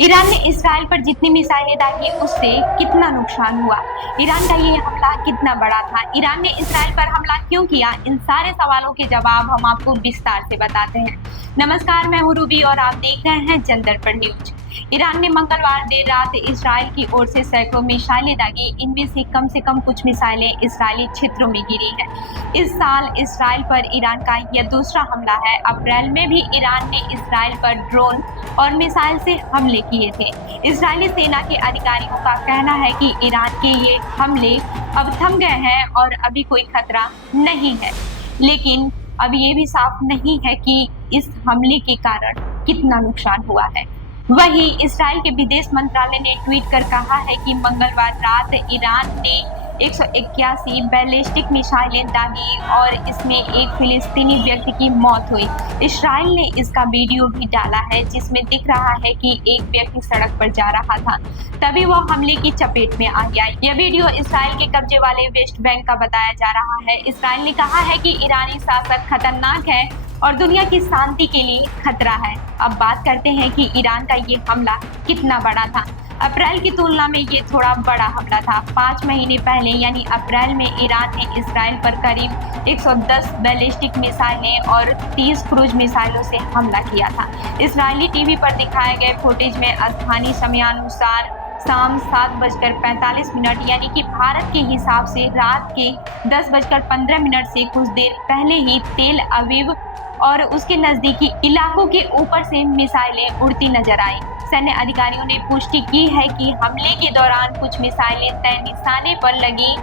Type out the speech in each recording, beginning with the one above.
Iran ने Israel पर जितनी मिसाइलें दागी उससे कितना नुकसान हुआ? ईरान का ये हमला कितना बड़ा था? ईरान ने इसराइल पर हमला क्यों किया? इन सारे सवालों के जवाब हम आपको विस्तार से बताते हैं। नमस्कार, मैं हूँ रूबी और आप देख रहे हैं जनदर्पण न्यूज। ईरान ने मंगलवार देर रात इसराइल की ओर से सैकड़ों मिसाइलें दागी। इनमें से कम कुछ मिसाइलें इसराइली क्षेत्रों में गिरी हैं। इस साल इसराइल पर ईरान का यह दूसरा हमला है। अप्रैल में भी ईरान ने इसराइल पर ड्रोन और मिसाइल से हमले किए थे। इजरायली सेना के अधिकारियों का कहना है कि ईरान के ये हमले अब थम गए हैं और अभी कोई खतरा नहीं है, लेकिन अब ये भी साफ नहीं है कि इस हमले के कारण कितना नुकसान हुआ है। वहीं इसराइल के विदेश मंत्रालय ने ट्वीट कर कहा है कि मंगलवार रात ईरान ने 181 बैलिस्टिक मिसाइलें दागी और इसमें एक फिलिस्तीनी व्यक्ति की मौत हुई। इसराइल ने इसका वीडियो भी डाला है जिसमें दिख रहा है कि एक व्यक्ति सड़क पर जा रहा था, तभी वह हमले की चपेट में आ गया। यह वीडियो इसराइल के कब्जे वाले वेस्ट बैंक का बताया जा रहा है। इसराइल ने कहा है कि ईरानी शासक खतरनाक है और दुनिया की शांति के लिए खतरा है। अब बात करते हैं कि ईरान का ये हमला कितना बड़ा था। अप्रैल की तुलना में ये थोड़ा बड़ा हमला था। 5 महीने पहले यानी अप्रैल में ईरान ने इसराइल पर करीब 110 बैलिस्टिक मिसाइलें और 30 क्रूज मिसाइलों से हमला किया था। इसराइली टीवी पर दिखाए गए फुटेज में स्थानीय समयानुसार शाम 7:45 यानी कि भारत के हिसाब से रात के 10:15 से कुछ देर पहले ही तेल अवीव और उसके नजदीकी इलाकों के ऊपर से मिसाइलें उड़ती नजर आई। सैन्य अधिकारियों ने पुष्टि की है कि हमले के दौरान कुछ मिसाइलें तय निशाने पर लगी।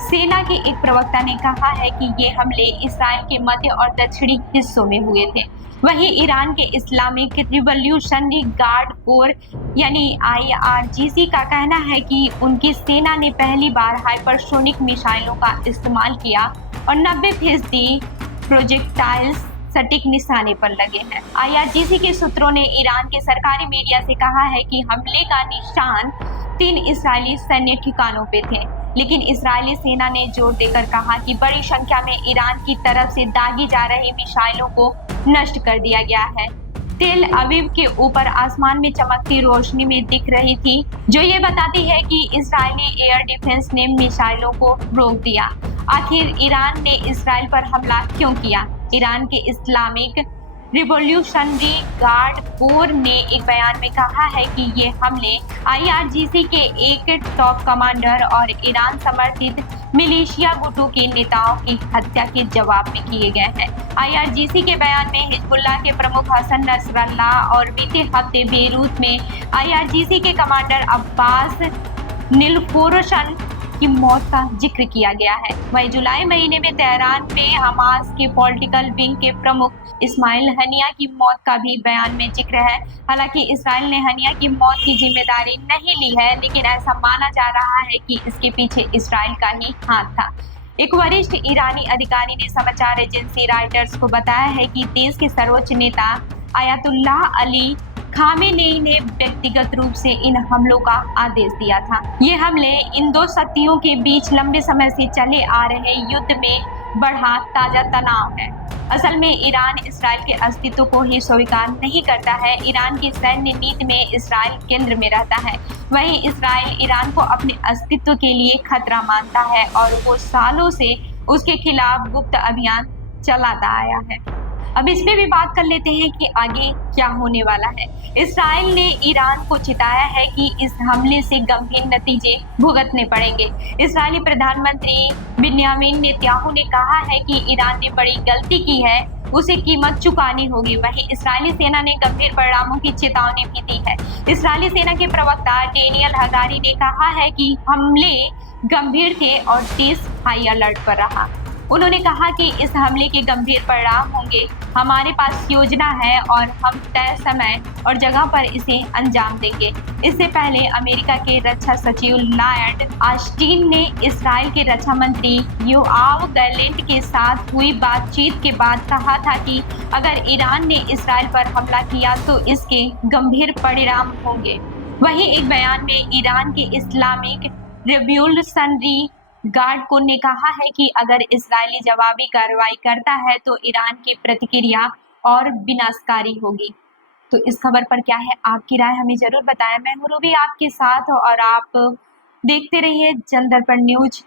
सेना के एक प्रवक्ता ने कहा है कि ये हमले इसराइल के मध्य और दक्षिणी हिस्सों में हुए थे। वहीं ईरान के इस्लामिक रिवॉल्यूशनरी गार्ड कोर यानी IRGC का कहना है कि उनकी सेना ने पहली बार हाइपरसोनिक मिसाइलों का इस्तेमाल किया और 90% प्रोजेक्टाइल्स सटीक निशाने पर लगे हैं। IRGC के सूत्रों ने ईरान के सरकारी मीडिया से कहा है कि हमले का निशान 3 इसराइली सैन्य ठिकानों पे थे, लेकिन इसराइली सेना ने जोर देकर कहा कि बड़ी संख्या में ईरान की तरफ से दागी जा रही मिसाइलों को नष्ट कर दिया गया है। तेल अवीव के ऊपर आसमान में चमकती रोशनी में दिख रही थी, जो ये बताती है कि इजरायली एयर डिफेंस ने मिसाइलों को रोक दिया। आखिर ईरान ने इसराइल पर हमला क्यों किया? ईरान के इस्लामिक रिवॉल्यूशनरी गार्ड कोर ने एक बयान में कहा है कि ये हमले IRGC के एक टॉप कमांडर और ईरान समर्थित मिलिशिया गुटों के नेताओं की हत्या के जवाब में किए गए हैं। IRGC के बयान में हिजबुल्लाह के प्रमुख हसन नसरल्लाह और बीते हफ्ते बेरूत में IRGC के कमांडर अब्बास निलफोरशन की मौत का जिक्र किया गया है। वहीं जुलाई महीने में तेहरान में हमास के पॉलिटिकल विंग के प्रमुख इस्माइल हनिया की मौत का भी बयान में जिक्र है। हालांकि इसराइल ने हनिया की मौत की जिम्मेदारी नहीं ली है, लेकिन ऐसा माना जा रहा है कि इसके पीछे इसराइल का ही हाथ था। एक वरिष्ठ ईरानी अधिकारी ने समाचार एजेंसी रॉयटर्स को बताया है कि देश के सर्वोच्च नेता आयतुल्लाह अली खामेनेई ने व्यक्तिगत रूप से इन हमलों का आदेश दिया था। ये हमले इन दो शक्तियों के बीच लंबे समय से चले आ रहे युद्ध में बढ़ा ताजा तनाव है। असल में ईरान इसराइल के अस्तित्व को ही स्वीकार नहीं करता है। ईरान की सैन्य नीति में इसराइल केंद्र में रहता है। वहीं इसराइल ईरान को अपने अस्तित्व के लिए खतरा मानता है और वो सालों से उसके खिलाफ गुप्त अभियान चलाता आया है। अब इसमें भी बात कर लेते हैं कि आगे क्या होने वाला है। इसराइल ने ईरान को चिताया है कि इस हमले से गंभीर नतीजे भुगतने पड़ेंगे। इसराइली प्रधानमंत्री बिन्यामिन नेतन्याहू ने कहा है कि ईरान ने बड़ी गलती की है, उसे कीमत चुकानी होगी। वहीं इसराइली सेना ने गंभीर परिणामों की चेतावनी भी दी है। इसराइली सेना के प्रवक्ता डेनियल हगारी ने कहा है कि हमले गंभीर थे और देश हाई अलर्ट पर रहा। उन्होंने कहा कि इस हमले के गंभीर परिणाम होंगे। हमारे पास योजना है और हम तय समय और जगह पर इसे अंजाम देंगे। इससे पहले अमेरिका के रक्षा सचिव लॉयड ऑस्टिन ने इसराइल के रक्षा मंत्री योआव गैलेंट के साथ हुई बातचीत के बाद कहा था कि अगर ईरान ने इसराइल पर हमला किया तो इसके गंभीर परिणाम होंगे। वहीं एक बयान में ईरान के इस्लामिक रिवॉल्यूशनरी गार्ड कोर ने कहा है कि अगर इजरायली जवाबी कार्रवाई करता है तो ईरान की प्रतिक्रिया और विनाशकारी होगी। तो इस खबर पर क्या है आपकी राय, हमें ज़रूर बताएं। मैं हूँ रूबी आपके साथ और आप देखते रहिए जन दर्पण न्यूज।